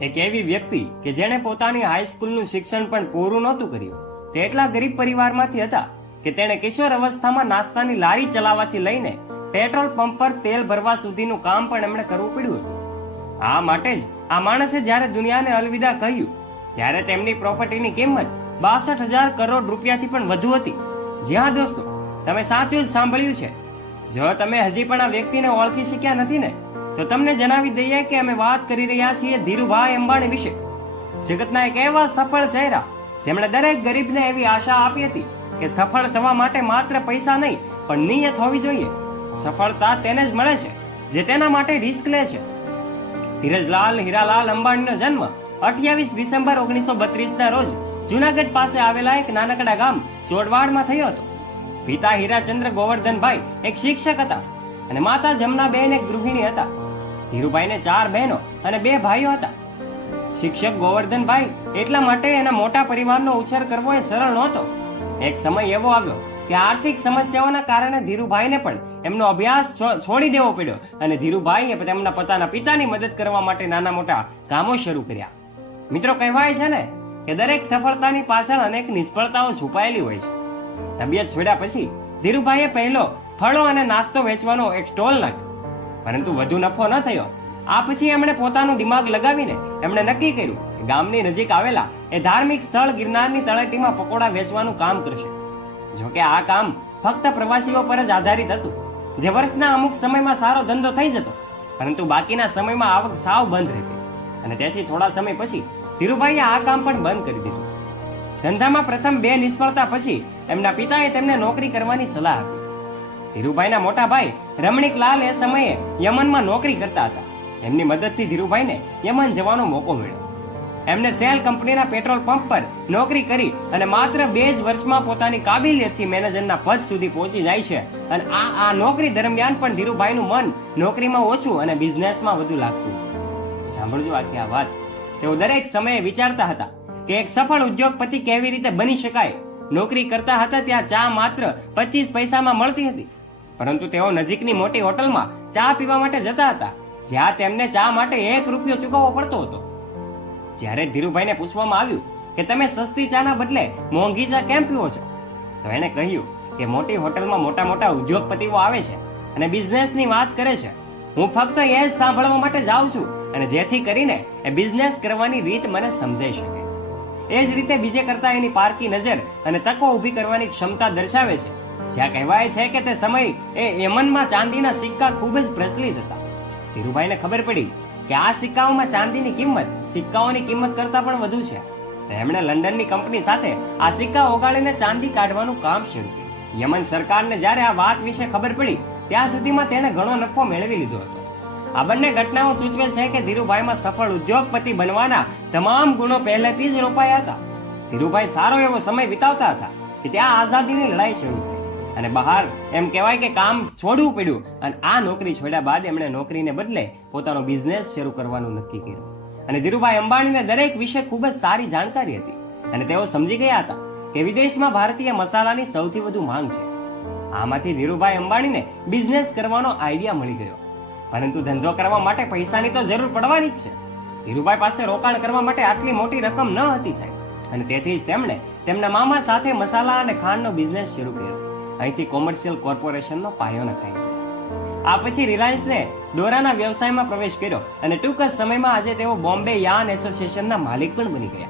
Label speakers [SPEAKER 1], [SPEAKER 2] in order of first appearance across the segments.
[SPEAKER 1] એક એવી વ્યક્તિ કે જેણે પોતાની હાઈસ્કૂલનું શિક્ષણ પણ પૂરું નહોતું કર્યું. તે એટલા ગરીબ પરિવારમાંથી હતા કે તેણે કિશોર અવસ્થામાં નાસ્તાની લારી ચલાવવાથી લઈને પેટ્રોલ પંપ પર તેલ ભરવા સુધીનું કામ પણ એમણે કરવું પડ્યું હતું. આ માટે જ આ માણસે જ્યારે દુનિયાને અલવિદા કહ્યું, ત્યારે તેમની પ્રોપર્ટીની કિંમત બાસઠ હજાર કરોડ રૂપિયાથી પણ વધુ હતી. જ્યાં દોસ્તો, તમે સાચું જ સાંભળ્યું છે. જો તમે હજી પણ આ વ્યક્તિને ઓળખી શક્યા નથી ને તો તમને જણાવી દઈએ કે અમે વાત કરી રહ્યા છીએ ધીરુભાઈ અંબાણી વિશે. જગતના એક એવા સફળ ચહેરા, જેમણે દરેક ગરીબને એવી આશા આપી હતી કે સફળ થવા માટે માત્ર પૈસા નહીં, પણ નિયત હોવી જોઈએ. સફળતા તેને જ મળે છે, જે તેના માટે રિસ્ક લે છે. ધીરજલાલ હીરાલાલ અંબાણીનો જન્મ અઠ્યાવીસ ડિસેમ્બર ઓગણીસો બત્રીસના રોજ જુનાગઢ પાસે આવેલા એક નાનકડા ગામ ચોડવાડમાં થયો હતો. પિતા હીરાચંદ્ર ગોવર્ધનભાઈ એક શિક્ષક હતા અને માતા જમનાબેન એક ગૃહિણી હતા. ધીરુભાઈને ચાર બહેનો અને બે ભાઈઓ હતા. શિક્ષક ગોવર્ધનભાઈ એટલા માટે એના મોટા પરિવારનો ઉછેર કરવો એ સરળ નહોતો. એક સમય એવો આવ્યો કે આર્થિક સમસ્યાઓના કારણે ધીરુભાઈને પણ એમનો અભ્યાસ છોડી દેવો પડ્યો અને ધીરુભાઈએ તેમના પોતાના પિતાની મદદ કરવા માટે નાના મોટા કામો શરૂ કર્યા. મિત્રો, કહેવાય છે ને કે દરેક સફળતાની પાછળ અનેક નિષ્ફળતાઓ છુપાયેલી હોય છે. તબિયત છોડ્યા પછી ધીરુભાઈએ પહેલો ફળો અને નાસ્તો વેચવાનો એક સ્ટોલ નાખ્યો. પરંતુ વધુ નફો ન થયો. આ પછી એમણે પોતાનું દિમાગ લગાવીને એમણે નક્કી કર્યું કે ગામની નજીક આવેલા એ ધાર્મિક સ્થળ ગિરનારની તળેટીમાં પકોડા વેચવાનું કામ કરશે. જોકે આ કામ ફક્ત પ્રવાસીઓ પર જ આધારિત હતું, જે વર્ષના અમુક સમયમાં સારો ધંધો થઈ જતો, પરંતુ બાકીના સમયમાં આવક સાવ બંધ રહેતી. અને તેથી થોડા સમય પછી ધીરુભાઈએ આ કામ પણ બંધ કરી દીધું. ધંધામાં પ્રથમ બે નિષ્ફળતા પછી એમના પિતાએ તેમને નોકરી કરવાની સલાહ આપી. ધીરુભાઈના મોટા ભાઈ રમણીકલાલ એ સમયે યમનમાં નોકરી કરતા હતા. એમની મદદથી ધીરુભાઈને યમન જવાનો મોકો મળ્યો. એમને સેલ કંપનીના પેટ્રોલ પંપ પર નોકરી કરી અને માત્ર બે જ વર્ષમાં પોતાની કાબિલિયતથી મેનેજરના પદ સુધી પહોંચી જાય છે અને આ આ નોકરી દરમિયાન પણ ધીરુભાઈનું મન નોકરીમાં ઓછું અને બિઝનેસમાં વધુ લાગતું. સાંભળજો આખી આ વાત. તેઓ દરેક સમયે વિચારતા હતા કે એક સફળ ઉદ્યોગપતિ કેવી રીતે બની શકાય? નોકરી કરતા હતા ત્યાં ચા માત્ર પચીસ પૈસામાં મળતી હતી. પરંતુ તેઓ નજીકની મોટી હોટલમાં ચા પીવા માટે જતા હતા, જ્યાં તેમને ચા માટે એક રૂપિયો ચૂકવવો પડતો હતો. જ્યારે ધીરુભાઈને પૂછવામાં આવ્યું કે તમે સસ્તી ચાના બદલે મોંઘી ચા કેમ પીવો છો, તો એણે કહ્યું કે મોટી હોટલમાં મોટા મોટા ઉદ્યોગપતિઓ આવે છે અને બિઝનેસની વાત કરે છે. હું ફક્ત એ જ સાંભળવા માટે જાઉં છું અને જેથી કરીને એ બિઝનેસ કરવાની રીત મને સમજાઈ શકે. એ જ રીતે બીજે કરતા એની પારકી નજર અને તકો ઊભી કરવાની ક્ષમતા દર્શાવે છે. જ્યાં કહેવાય છે કે તે સમય એ યમનમાં ચાંદીના સિક્કા ખૂબ જ પ્રચલિત હતા. ધીરુભાઈને ખબર પડી કે આ સિક્કાઓમાં ચાંદીની કિંમત સિક્કાઓની કિંમત કરતા પણ વધુ છે. તેમણે લંડનની કંપની સાથે આ સિક્કા ઓગાળીને ચાંદી કાઢવાનું કામ શરૂ કર્યું. યમન સરકારને જ્યારે આ વાત વિશે ખબર પડી, ત્યાં સુધીમાં તેણે ઘણો નફો મેળવી લીધો હતો. આ બંને ઘટનાઓ સૂચવે છે કે ધીરુભાઈમાં સફળ ઉદ્યોગપતિ બનવાના તમામ ગુણો પહેલેથી જ રોપાયા હતા. ધીરુભાઈ સારો એવો સમય વિતાવતા હતા કે ત્યાં આઝાદીની લડાઈ શરૂ અને બહાર એમ કહેવાય કે કામ છોડવું પડ્યું. અને આ નોકરી છોડ્યા બાદ એમણે નોકરીને બદલે પોતાનો બિઝનેસ શરૂ કરવાનું નક્કી કર્યું. અને ધીરુભાઈ અંબાણીને દરેક વિશે ખૂબ જ સારી જાણકારી હતી. અને તેઓ સમજી ગયા હતા કે વિદેશમાં ભારતીય મસાલાની સૌથી વધુ માંગ છે. આમાંથી ધીરુભાઈ અંબાણીને બિઝનેસ કરવાનો આઈડિયા મળી ગયો. પરંતુ ધંધો કરવા માટે પૈસાની તો જરૂર પડવાની જ છે. ધીરુભાઈ પાસે રોકાણ કરવા માટે આટલી મોટી રકમ ન હતી સાહેબ. અને તેથી જ તેમણે તેમના મામા સાથે મસાલા અને ખાંડનો બિઝનેસ શરૂ કર્યો. અહીંથી કોમર્શિયલ કોર્પોરેશનનો પાયો નખાઈ આ પછી રિલાયન્સને દોરાના વ્યવસાયમાં પ્રવેશ કર્યો અને ટૂંક જ સમયમાં આજે તેઓ બોમ્બે યાન એસોસિએશનના માલિક પણ બની ગયા.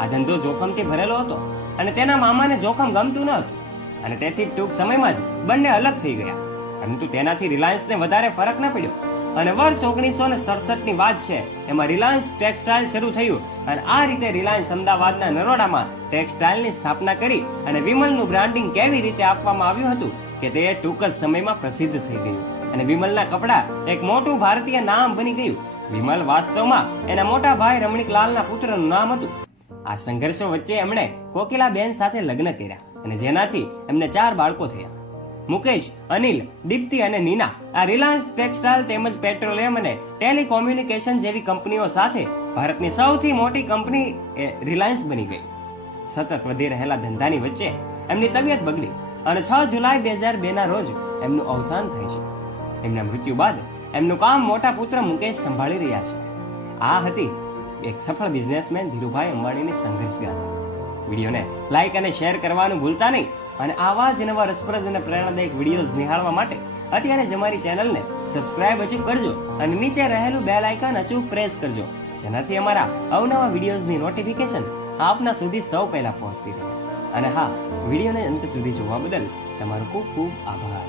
[SPEAKER 1] આ ધંધો જોખમથી ભરેલો હતો અને તેના મામાને જોખમ ગમતું ન હતું. અને તેથી ટૂંક સમયમાં જ બંને અલગ થઈ ગયા. પરંતુ તેનાથી રિલાયન્સને વધારે ફરક ન પડ્યો. અને વર્ષ ઓગણીસો ને સડસઠની વાત છે, એમાં રિલાયન્સ ટેક્સટાઇલ શરૂ થયું અને આ રીતે રિલાયન્સ અમદાવાદના નરોડામાં ટેક્સટાઇલની સ્થાપના કરી અને વિમલનું બ્રાન્ડિંગ કેવી રીતે આપવામાં આવ્યું હતું કે તે ટૂંક જ સમયમાં પ્રસિદ્ધ થઈ ગયું. અને વિમલના કપડા એક મોટું ભારતીય નામ બની ગયું. વિમલ વાસ્તવમાં એના મોટા ભાઈ રમણીકલાલના પુત્રનું નામ હતું. આ સંઘર્ષો વચ્ચે એમણે કોકિલાબેન સાથે લગ્ન કર્યા અને જેનાથી એમને ચાર બાળકો થયા. મુકેશ, અનિલ, દીપ્તિ અને નીના. આ રિલાયન્સ ટેક્સટાઇલ તેમજ પેટ્રોલિયમ અને ટેલિકોમ્યુનિકેશન જેવી કંપનીઓ સાથે ભારતની સૌથી મોટી કંપની રિલાયન્સ બની ગઈ. સતત વધી રહેલા ધંધાની વચ્ચે એમની તબિયત બગડી અને છ જુલાઈ બે હજાર બે ના રોજ એમનું અવસાન થાય છે. એમના મૃત્યુ બાદ એમનું કામ મોટા પુત્ર મુકેશ સંભાળી રહ્યા છે. આ હતી એક સફળ બિઝનેસમેન ધીરુભાઈ અંબાણીની સંઘર્ષ ગાથા વિડીયોને લાઈક અને શેર કરવાનું ભૂલતા નહીં. અને આવા જ નવા રસપ્રદ અને પ્રેરણાદાયક વિડીયોઝ નિહાળવા માટે અત્યારે જ અમારી ચેનલને સબસ્ક્રાઇબ અચૂક કરજો અને નીચે રહેલું બેલ આઇકન અચૂક પ્રેસ કરજો, જેનાથી અમારા અવનવા વિડીયોઝની નોટિફિકેશન આપના સુધી સૌ પહેલા પહોંચતી રહે. અને હા, વિડીયોને અંત સુધી જોવા બદલ તમારો ખૂબ ખૂબ આભાર.